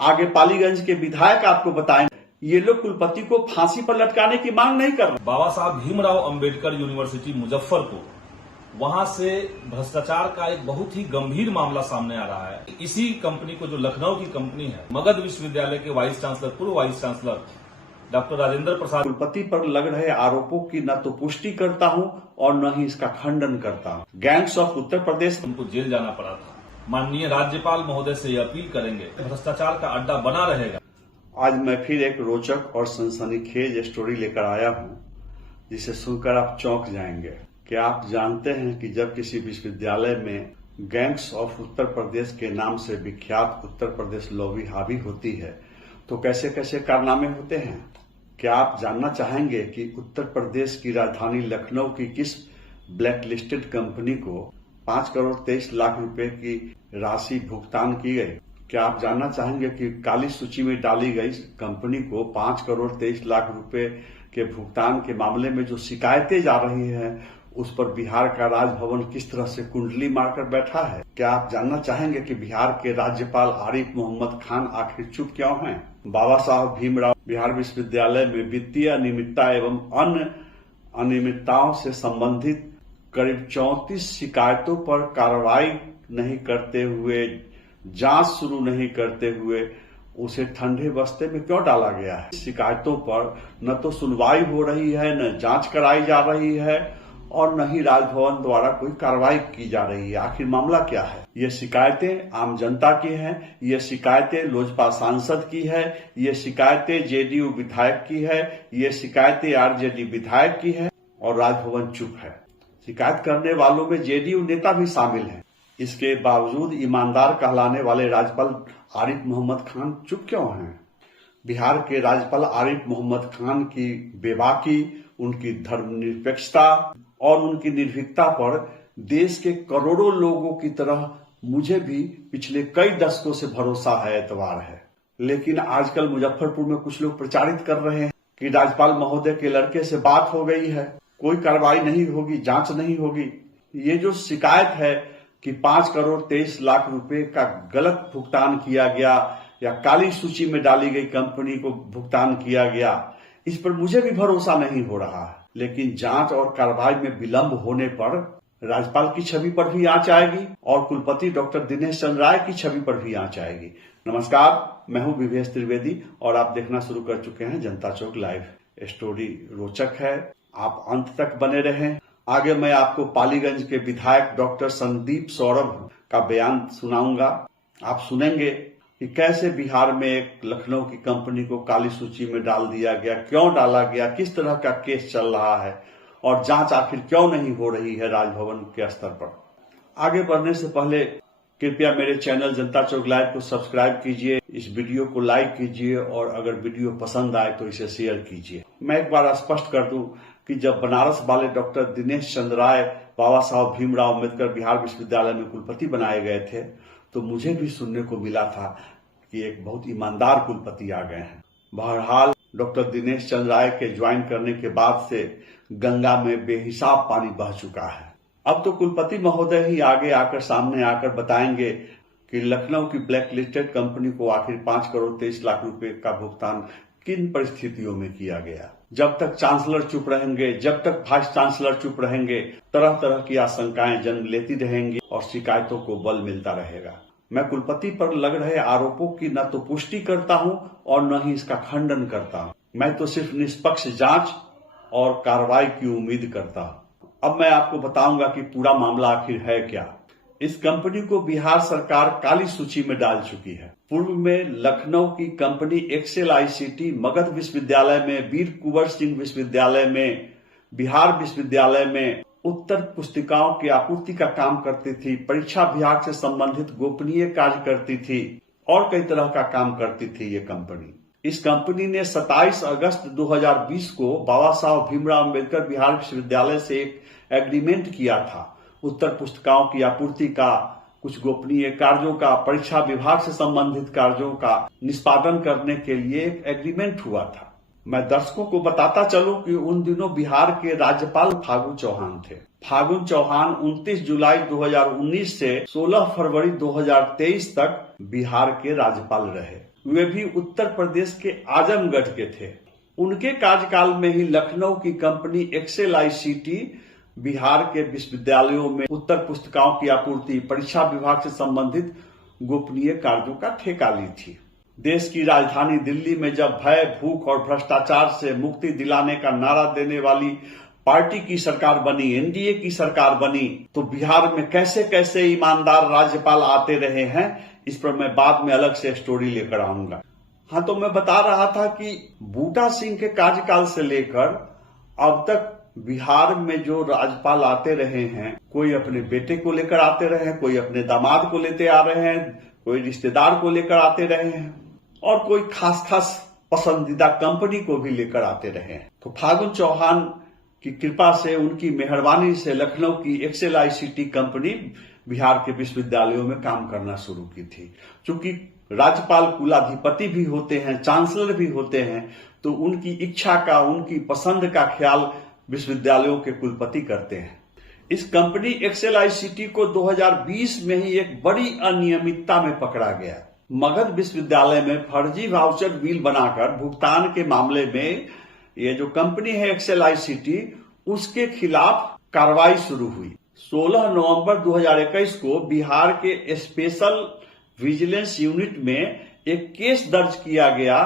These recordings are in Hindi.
आगे पालीगंज के विधायक आपको बताएंगे। ये लोग कुलपति को फांसी पर लटकाने की मांग नहीं कर रहे। बाबा साहब भीमराव अंबेडकर यूनिवर्सिटी मुजफ्फरपुर, वहां से भ्रष्टाचार का एक बहुत ही गंभीर मामला सामने आ रहा है। इसी कंपनी को, जो लखनऊ की कंपनी है, मगध विश्वविद्यालय के वाइस चांसलर, पूर्व vice chancellor doctor Rajendra Prasad, कुलपति पर लग रहे आरोपों की न तो पुष्टि करता हूं और न ही इसका खंडन करता हूं। गैंग्स ऑफ उत्तर प्रदेश, उनको जेल जाना पड़ा था। माननीय राज्यपाल महोदय से ये अपील करेंगे, भ्रष्टाचार का अड्डा बना रहेगा। आज मैं फिर एक रोचक और सनसनीखेज स्टोरी लेकर आया हूं, जिसे सुनकर आप चौंक जाएंगे। क्या आप जानते हैं कि जब किसी विश्वविद्यालय में गैंग्स ऑफ उत्तर प्रदेश के नाम से विख्यात उत्तर प्रदेश लॉबी हावी होती है तो कैसे कैसे कारनामे होते हैं? क्या आप जानना चाहेंगे कि उत्तर प्रदेश की राजधानी लखनऊ की किस ब्लैकलिस्टेड कंपनी को 5 करोड़ 23 लाख रुपए की राशि भुगतान की गई? क्या आप जानना चाहेंगे कि काली सूची में डाली गई कंपनी को 5 करोड़ 23 लाख रुपए के भुगतान के मामले में जो शिकायतें जा रही हैं उस पर बिहार का राजभवन किस तरह से कुंडली मारकर बैठा है? क्या आप जानना चाहेंगे कि बिहार के राज्यपाल आरिफ मोहम्मद खान आखिर चुप क्यों हैं? बाबा साहब भीमराव बिहार विश्वविद्यालय में वित्तीय अनियमितता एवं अन्य अनियमितताओं से संबंधित करीब 34 शिकायतों पर कार्रवाई नहीं करते हुए, जांच शुरू नहीं करते हुए उसे ठंडे बस्ते में क्यों डाला गया है? शिकायतों पर न तो सुनवाई हो रही है, न जांच कराई जा रही है और न ही राजभवन द्वारा कोई कार्रवाई की जा रही है। आखिर मामला क्या है? ये शिकायतें आम जनता की हैं, ये शिकायतें लोजपा सांसद की है, ये शिकायतें जेडीयू विधायक की है, ये शिकायतें आरजेडी विधायक की है और राजभवन चुप है। शिकायत करने वालों में जेडीयू नेता भी शामिल हैं। इसके बावजूद ईमानदार कहलाने वाले राज्यपाल आरिफ मोहम्मद खान चुप क्यों हैं? बिहार के राज्यपाल आरिफ मोहम्मद खान की बेबाकी, उनकी धर्मनिरपेक्षता और उनकी निर्भीकता पर देश के करोड़ों लोगों की तरह मुझे भी पिछले कई दशकों से भरोसा है, एतबार है। लेकिन आजकल मुजफ्फरपुर में कुछ लोग प्रचारित कर रहे हैं कि राज्यपाल महोदय के लड़के से बात हो गई है, कोई कार्रवाई नहीं होगी, जांच नहीं होगी। ये जो शिकायत है कि 5 करोड़ 23 लाख रुपए का गलत भुगतान किया गया या काली सूची में डाली गई कंपनी को भुगतान किया गया, इस पर मुझे भी भरोसा नहीं हो रहा है। लेकिन जांच और कार्रवाई में विलंब होने पर राज्यपाल की छवि पर भी आंच आएगी और कुलपति डॉक्टर दिनेश चंद्र राय की छवि पर भी आंच आएगी। नमस्कार, मैं हूं विवेश त्रिवेदी और आप देखना शुरू कर चुके हैं जनता चौक लाइव। स्टोरी रोचक है, आप अंत तक बने रहें। आगे मैं आपको पालीगंज के विधायक डॉक्टर संदीप सौरभ का बयान सुनाऊंगा। आप सुनेंगे कि कैसे बिहार में एक लखनऊ की कंपनी को काली सूची में डाल दिया गया, क्यों डाला गया, किस तरह का केस चल रहा है और जांच आखिर क्यों नहीं हो रही है राजभवन के स्तर पर। आगे बढ़ने से पहले कृपया मेरे चैनल जनता चौक लाइव को सब्सक्राइब कीजिए, इस वीडियो को लाइक कीजिए और अगर वीडियो पसंद आए तो इसे शेयर कीजिए। मैं एक बार स्पष्ट कर दूं कि जब बनारस वाले डॉक्टर दिनेश चंद्र राय बाबा साहब भीमराव अंबेडकर बिहार विश्वविद्यालय में कुलपति बनाए गए थे तो मुझे भी सुनने को मिला था कि एक बहुत ईमानदार कुलपति आ गए हैं। बहरहाल डॉक्टर दिनेश चंद्र राय के ज्वाइन करने के बाद से गंगा में बेहिसाब पानी बह चुका है। अब तो कुलपति महोदय ही आगे आकर सामने आकर बताएंगे कि लखनऊ की ब्लैकलिस्टेड कंपनी को आखिर 5 करोड़ 23 लाख रुपए का भुगतान किन परिस्थितियों में किया गया। जब तक चांसलर चुप रहेंगे, जब तक वाइस चांसलर चुप रहेंगे, तरह तरह की आशंकाएं जन्म लेती रहेंगी और शिकायतों को बल मिलता रहेगा। मैं कुलपति पर लग रहे आरोपों की न तो पुष्टि करता हूं और न ही इसका खंडन करता हूं। मैं तो सिर्फ निष्पक्ष जांच और कार्रवाई की उम्मीद करता हूं। अब मैं आपको बताऊंगा कि पूरा मामला आखिर है क्या। इस कंपनी को बिहार सरकार काली सूची में डाल चुकी है। पूर्व में लखनऊ की कंपनी एक्सेल आईसीटी मगध विश्वविद्यालय में, वीर कुंवर सिंह विश्वविद्यालय में, बिहार विश्वविद्यालय में उत्तर पुस्तिकाओं की आपूर्ति का काम करती थी, परीक्षा विभाग से संबंधित गोपनीय कार्य करती थी और कई तरह का काम करती थी ये कंपनी। इस कंपनी ने 27 अगस्त 2020 को बाबा साहब भीमराव अंबेडकर बिहार विश्वविद्यालय से एक एग्रीमेंट किया था। उत्तर पुस्तिकाओं की आपूर्ति का, कुछ गोपनीय कार्यों का, परीक्षा विभाग से संबंधित कार्यों का निष्पादन करने के लिए एक एग्रीमेंट हुआ था। मैं दर्शकों को बताता चलूं कि उन दिनों बिहार के राज्यपाल फागू चौहान थे। फागू चौहान 29 जुलाई 2019 से 16 फरवरी 2023 तक बिहार के राज्यपाल रहे। वे भी उत्तर प्रदेश के आजमगढ़ के थे। उनके कार्यकाल में ही लखनऊ की कंपनी एक्सेल आईसीटी बिहार के विश्वविद्यालयों में उत्तर पुस्तिकाओं की आपूर्ति, परीक्षा विभाग से संबंधित गोपनीय कार्यों का ठेका ली थी। देश की राजधानी दिल्ली में जब भय, भूख और भ्रष्टाचार से मुक्ति दिलाने का नारा देने वाली पार्टी की सरकार बनी, एनडीए की सरकार बनी, तो बिहार में कैसे कैसे ईमानदार राज्यपाल आते रहे हैं, इस पर मैं बाद में अलग से स्टोरी लेकर आऊंगा। हाँ, तो मैं बता रहा था कि बूटा सिंह के कार्यकाल से लेकर अब तक बिहार में जो राज्यपाल आते रहे हैं, कोई अपने बेटे को लेकर आते रहे हैं, कोई अपने दामाद को लेते आ रहे हैं, कोई रिश्तेदार को लेकर आते रहे हैं और कोई खास पसंदीदा कंपनी को भी लेकर आते रहे हैं। तो फागुन चौहान की कृपा से, उनकी मेहरबानी से लखनऊ की एक्सेल आईसीटी कंपनी बिहार के विश्वविद्यालयों में काम करना शुरू की थी। चूंकि राज्यपाल कुलाधिपति भी होते हैं, चांसलर भी होते हैं, तो उनकी इच्छा का, उनकी पसंद का ख्याल विश्वविद्यालयों के कुलपति करते हैं। इस कंपनी एक्सेल आईसीटी को 2020 में ही एक बड़ी अनियमितता में पकड़ा गया। मगध विश्वविद्यालय में फर्जी वाउचर बिल बनाकर भुगतान के मामले में ये जो कंपनी है एक्सेल आईसीटी, उसके खिलाफ कार्रवाई शुरू हुई। 16 नवंबर 2021 को बिहार के स्पेशल विजिलेंस यूनिट में एक केस दर्ज किया गया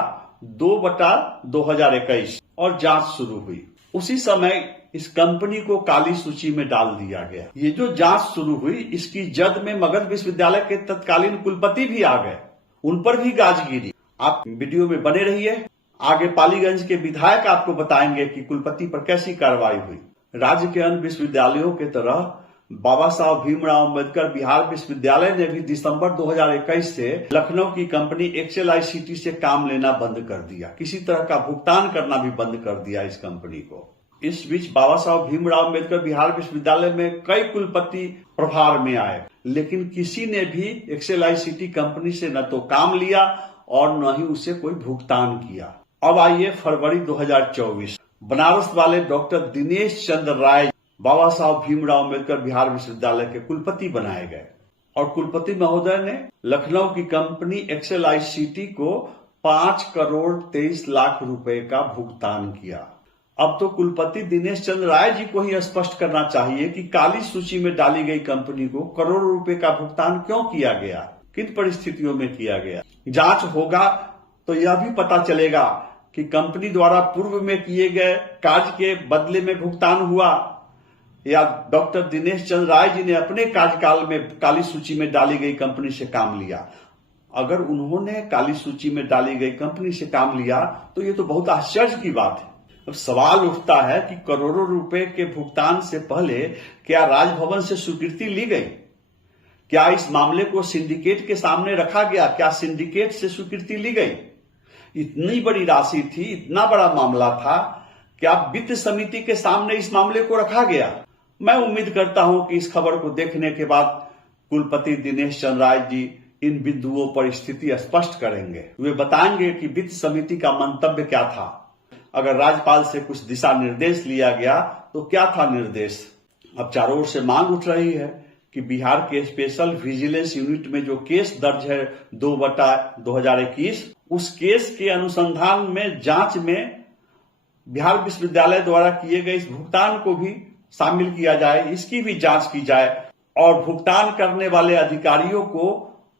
2/2021 और जांच शुरू हुई। उसी समय इस कंपनी को काली सूची में डाल दिया गया। ये जो जांच शुरू हुई, इसकी जद में मगध विश्वविद्यालय के तत्कालीन कुलपति भी आ गए, उन पर भी गाज गिरी। आप वीडियो में बने रहिए, आगे पालीगंज के विधायक आपको बताएंगे कि कुलपति पर कैसी कार्रवाई हुई। राज्य के अन्य विश्वविद्यालयों के तरह बाबा साहब भीमराव अम्बेडकर बिहार विश्वविद्यालय ने भी दिसंबर 2021 से लखनऊ की कंपनी एक्सेल आईसीटी से काम लेना बंद कर दिया। किसी तरह का भुगतान करना भी बंद कर दिया इस कंपनी को। इस बीच बाबा साहब भीमराव अम्बेडकर बिहार विश्वविद्यालय में कई कुलपति प्रभार में आए, लेकिन किसी ने भी एक्सेल आईसीटी कंपनी से न तो काम लिया और न ही उसे कोई भुगतान किया। अब आइए फरवरी 2024, बनारस वाले डॉक्टर दिनेश चंद्र राय बाबा साहब भीमराव अम्बेडकर बिहार विश्वविद्यालय के कुलपति बनाए गए और कुलपति महोदय ने लखनऊ की कंपनी एक्सेल आईसीटी को 5,23,00,000 रुपए का भुगतान किया। अब तो कुलपति दिनेश चंद्र राय जी को ही स्पष्ट करना चाहिए कि काली सूची में डाली गई कंपनी को करोड़ों रुपए का भुगतान क्यों किया गया, किन परिस्थितियों में किया गया। जांच होगा तो यह भी पता चलेगा कि कंपनी द्वारा पूर्व में किए गए कार्य के बदले में भुगतान हुआ या डॉक्टर दिनेश चंद्र राय जी ने अपने कार्यकाल में काली सूची में डाली गई कंपनी से काम लिया। अगर उन्होंने काली सूची में डाली गई कंपनी से काम लिया तो ये तो बहुत आश्चर्य की बात है। अब सवाल उठता है कि करोड़ों रुपए के भुगतान से पहले क्या राजभवन से स्वीकृति ली गई? क्या इस मामले को सिंडिकेट के सामने रखा गया? क्या सिंडिकेट से स्वीकृति ली गई? इतनी बड़ी राशि थी, इतना बड़ा मामला था, क्या वित्त समिति के सामने इस मामले को रखा गया? मैं उम्मीद करता हूं कि इस खबर को देखने के बाद कुलपति दिनेश चंद्र राय जी इन बिंदुओं पर स्थिति स्पष्ट करेंगे। वे बताएंगे कि वित्त समिति का मंतव्य क्या था। अगर राज्यपाल से कुछ दिशा निर्देश लिया गया तो क्या था निर्देश? अब चारों ओर से मांग उठ रही है कि बिहार के स्पेशल विजिलेंस यूनिट में जो केस दर्ज है 2/2021, उस केस के अनुसंधान में, जांच में बिहार विश्वविद्यालय द्वारा किए गए इस भुगतान को भी शामिल किया जाए, इसकी भी जांच की जाए और भुगतान करने वाले अधिकारियों को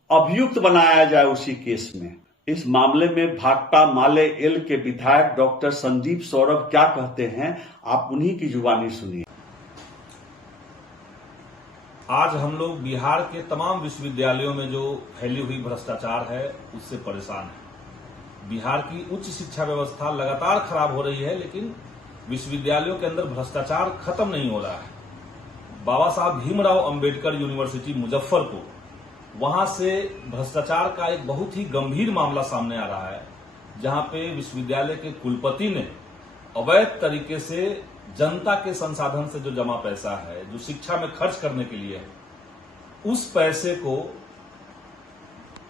अभियुक्त बनाया जाए उसी केस में। इस मामले में भाकपा माले एल के विधायक डॉक्टर संदीप सौरभ क्या कहते हैं, आप उन्हीं की जुबानी सुनिए। आज हम लोग बिहार के तमाम विश्वविद्यालयों में जो फैली हुई भ्रष्टाचार है उससे परेशान है। बिहार की उच्च शिक्षा व्यवस्था लगातार खराब हो रही है, लेकिन विश्वविद्यालयों के अंदर भ्रष्टाचार खत्म नहीं हो रहा है। बाबा साहब भीमराव अम्बेडकर यूनिवर्सिटी मुजफ्फरपुर, वहां से भ्रष्टाचार का एक बहुत ही गंभीर मामला सामने आ रहा है, जहां पे विश्वविद्यालय के कुलपति ने अवैध तरीके से जनता के संसाधन से जो जमा पैसा है, जो शिक्षा में खर्च करने के लिए है, उस पैसे को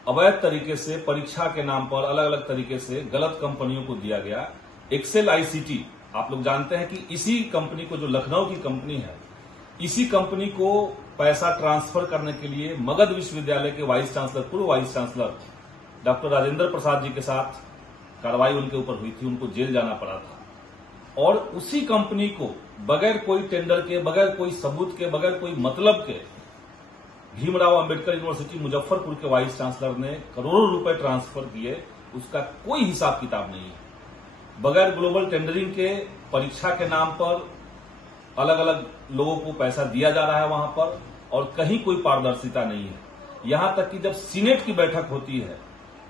अवैध तरीके से परीक्षा के नाम पर अलग अलग तरीके से गलत कंपनियों को दिया गया। एक्सेल आईसीटी, आप लोग जानते हैं कि इसी कंपनी को, जो लखनऊ की कंपनी है, इसी कंपनी को पैसा ट्रांसफर करने के लिए मगध विश्वविद्यालय के वाइस चांसलर, पूर्व vice chancellor doctor Rajendra Prasad ji के साथ कार्रवाई उनके ऊपर हुई थी, उनको जेल जाना पड़ा था। और उसी कंपनी को बगैर कोई टेंडर के, बगैर कोई सबूत के, बगैर कोई मतलब के भीमराव अंबेडकर यूनिवर्सिटी मुजफ्फरपुर के वाइस चांसलर ने करोड़ों रुपए ट्रांसफर किए, उसका कोई हिसाब किताब नहीं है। बगैर ग्लोबल टेंडरिंग के परीक्षा के नाम पर अलग अलग लोगों को पैसा दिया जा रहा है वहां पर, और कहीं कोई पारदर्शिता नहीं है। यहां तक कि जब सीनेट की बैठक होती है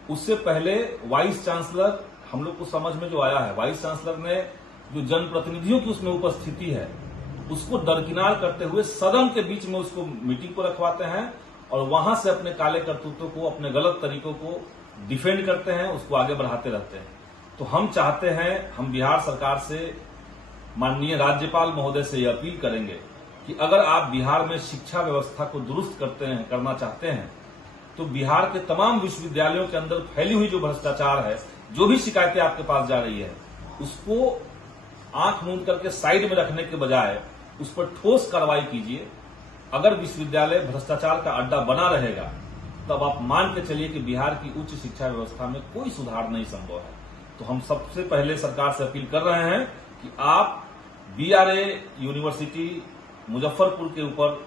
उससे पहले वाइस चांसलर, हम लोग को समझ में जो आया है, वाइस चांसलर ने जो जनप्रतिनिधियों की उसमें उपस्थिति है उसको दरकिनार करते हुए सदन के बीच में उसको मीटिंग को रखवाते हैं और वहां से अपने काले करतूतों को, अपने गलत तरीकों को डिफेंड करते हैं, उसको आगे बढ़ाते रहते हैं। तो हम चाहते हैं, हम बिहार सरकार से, माननीय राज्यपाल महोदय से यह अपील करेंगे कि अगर आप बिहार में शिक्षा व्यवस्था को दुरुस्त करना चाहते हैं तो बिहार के तमाम विश्वविद्यालयों के अंदर फैली हुई जो भ्रष्टाचार है, जो भी शिकायतें आपके पास जा रही है, उसको आंख मूंद करके साइड में रखने के बजाय उस पर ठोस कार्रवाई कीजिए। अगर विश्वविद्यालय भ्रष्टाचार का अड्डा बना रहेगा तब आप मान के चलिए कि बिहार की उच्च शिक्षा व्यवस्था में कोई सुधार नहीं संभव है। तो हम सबसे पहले सरकार से अपील कर रहे हैं कि आप बीआरए यूनिवर्सिटी मुजफ्फरपुर के ऊपर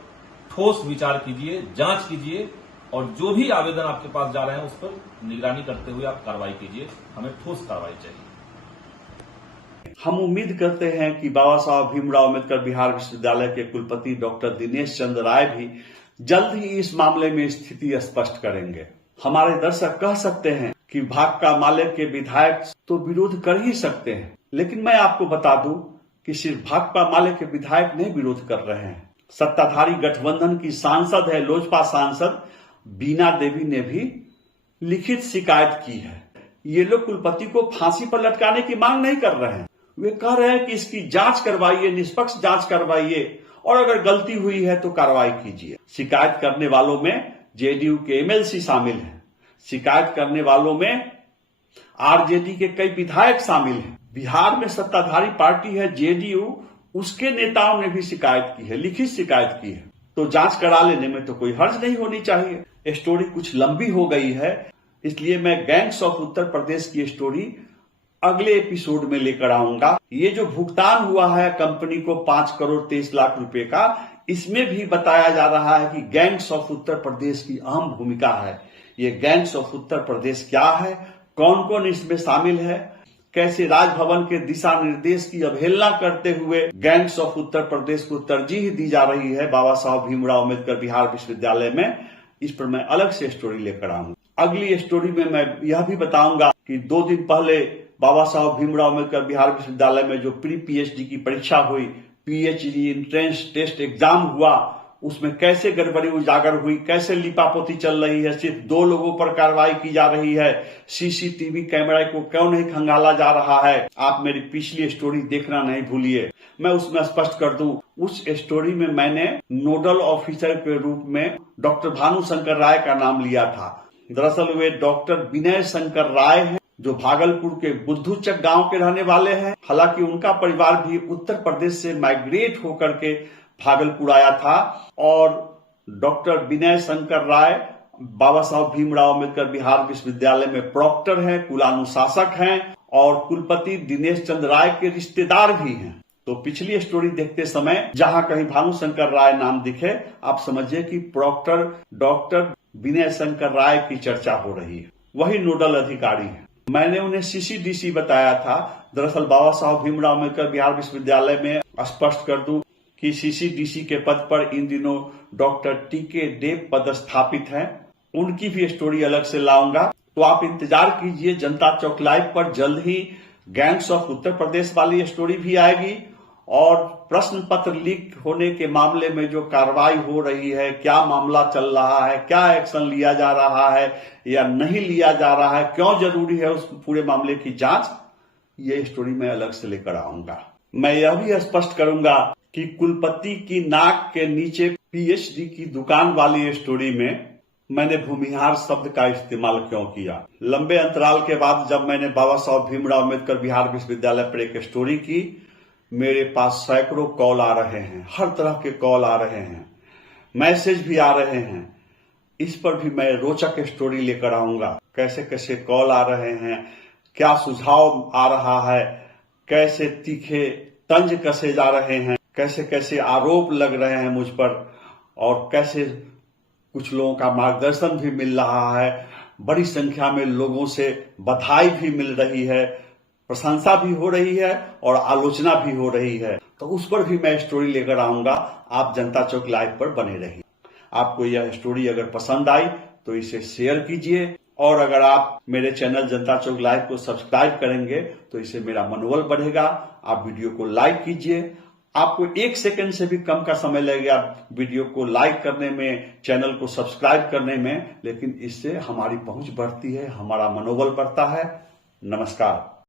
ठोस विचार कीजिए, जांच कीजिए और जो भी आवेदन आपके पास जा रहे हैं उस पर निगरानी करते हुए आप कार्रवाई कीजिए। हमें ठोस कार्रवाई चाहिए। हम उम्मीद करते हैं कि बाबा साहब भीमराव अम्बेडकर बिहार विश्वविद्यालय के कुलपति डॉक्टर दिनेश चंद्र राय भी जल्द ही इस मामले में स्थिति स्पष्ट करेंगे। हमारे दर्शक कह सकते हैं कि भाकपा माले के विधायक तो विरोध कर ही सकते हैं, लेकिन मैं आपको बता दूं कि सिर्फ भाकपा माले के विधायक नहीं विरोध कर रहे हैं। सत्ताधारी गठबंधन की सांसद है, लोजपा सांसद बीना देवी ने भी लिखित शिकायत की है। ये लोग कुलपति को फांसी पर लटकाने की मांग नहीं कर रहे हैं, वे कह रहे हैं कि इसकी जांच करवाइए, निष्पक्ष जांच करवाइए और अगर गलती हुई है तो कार्रवाई कीजिए। शिकायत करने वालों में जेडीयू के एमएलसी शामिल हैं, शिकायत करने वालों में आरजेडी के कई विधायक शामिल हैं। बिहार में सत्ताधारी पार्टी है जेडीयू, उसके नेताओं ने भी शिकायत की है, लिखित शिकायत की है। तो जांच करा लेने में तो कोई हर्ज नहीं होनी चाहिए। स्टोरी कुछ लंबी हो गई है, इसलिए मैं गैंग्स ऑफ उत्तर प्रदेश की स्टोरी अगले एपिसोड में लेकर आऊंगा। ये जो भुगतान हुआ है कंपनी को 5 करोड़ 23 लाख रुपए का, इसमें भी बताया जा रहा है कि गैंग्स ऑफ उत्तर प्रदेश की अहम भूमिका है। ये गैंग्स ऑफ उत्तर प्रदेश क्या है, कौन कौन इसमें शामिल है, कैसे राजभवन के दिशा निर्देश की अवहेलना करते हुए गैंग्स ऑफ उत्तर प्रदेश को तरजीह दी जा रही है बाबा साहब भीमराव अम्बेडकर बिहार विश्वविद्यालय में, इस पर मैं अलग से स्टोरी लेकर आऊंगा। अगली स्टोरी में मैं यह भी बताऊंगा कि 2 दिन पहले बाबा साहब भीमराव अम्बेडकर बिहार विश्वविद्यालय में जो प्री पीएचडी की परीक्षा हुई, पीएचडी एंट्रेंस टेस्ट एग्जाम हुआ, उसमें कैसे गड़बड़ी उजागर हुई, कैसे लिपापोती चल रही है, सिर्फ 2 लोगों पर कार्रवाई की जा रही है, सीसीटीवी कैमरा को क्यों नहीं खंगाला जा रहा है। आप मेरी पिछली स्टोरी देखना नहीं भूलिए। मैं उसमें स्पष्ट कर दूं, उस स्टोरी में मैंने नोडल ऑफिसर के रूप में डॉक्टर भानु शंकर राय का नाम लिया था। दरअसल वे डॉक्टर विनय शंकर राय हैं, जो भागलपुर के बुद्धूचक गांव के रहने वाले हैं। हालांकि उनका परिवार भी उत्तर प्रदेश से माइग्रेट होकर के भागलपुर आया था और डॉक्टर विनय शंकर राय बाबा साहब भीमराव अम्बेडकर बिहार विश्वविद्यालय में प्रॉक्टर हैं, कुलानुशासक हैं और कुलपति दिनेश चंद्र राय के रिश्तेदार भी हैं। तो पिछली स्टोरी देखते समय जहां कहीं भानु शंकर राय नाम दिखे, आप समझिए कि प्रॉक्टर डॉक्टर विनय शंकर राय की चर्चा हो रही है, वही नोडल अधिकारी है। मैंने उन्हें सीसीडीसी बताया था। दरअसल बाबा साहब भीमराव अम्बेडकर बिहार विश्वविद्यालय में स्पष्ट कर दूं कि सीसीडीसी के पद पर इन दिनों डॉक्टर टीके देव पदस्थापित हैं। उनकी भी स्टोरी अलग से लाऊंगा, तो आप इंतजार कीजिए। जनता चौक लाइव पर जल्द ही गैंग्स ऑफ उत्तर प्रदेश वाली स्टोरी भी आएगी और प्रश्न पत्र लीक होने के मामले में जो कार्रवाई हो रही है, क्या मामला चल रहा है, क्या एक्शन लिया जा रहा है या नहीं लिया जा रहा है, क्यों जरूरी है उस पूरे मामले की जांच, ये स्टोरी मैं अलग से लेकर आऊंगा। मैं यह भी स्पष्ट करूंगा कि कुलपति की नाक के नीचे पीएचडी की दुकान वाली स्टोरी में मैंने भूमिहार शब्द का इस्तेमाल क्यों किया। लंबे अंतराल के बाद जब मैंने बाबा साहब भीमराव अम्बेडकर बिहार विश्वविद्यालय पर एक स्टोरी की, मेरे पास सैकड़ों कॉल आ रहे हैं, हर तरह के कॉल आ रहे हैं, मैसेज भी आ रहे हैं। इस पर भी मैं रोचक स्टोरी लेकर आऊंगा। कैसे कैसे कॉल आ रहे हैं, क्या सुझाव आ रहा है, कैसे तीखे तंज कसे जा रहे हैं, कैसे कैसे आरोप लग रहे हैं मुझ पर, और कैसे कुछ लोगों का मार्गदर्शन भी मिल रहा है। बड़ी संख्या में लोगों से बधाई भी मिल रही है, प्रशंसा भी हो रही है और आलोचना भी हो रही है। तो उस पर भी मैं स्टोरी लेकर आऊंगा। आप जनता चौक लाइव पर बने रहिए। आपको यह स्टोरी अगर पसंद आई तो इसे शेयर कीजिए, और अगर आप मेरे चैनल जनता चौक लाइव को सब्सक्राइब करेंगे तो इससे मेरा मनोबल बढ़ेगा। आप वीडियो को लाइक कीजिए। आपको 1 सेकंड से भी कम का समय लगेगा वीडियो को लाइक करने में, चैनल को सब्सक्राइब करने में, लेकिन इससे हमारी पहुंच बढ़ती है, हमारा मनोबल बढ़ता है। नमस्कार।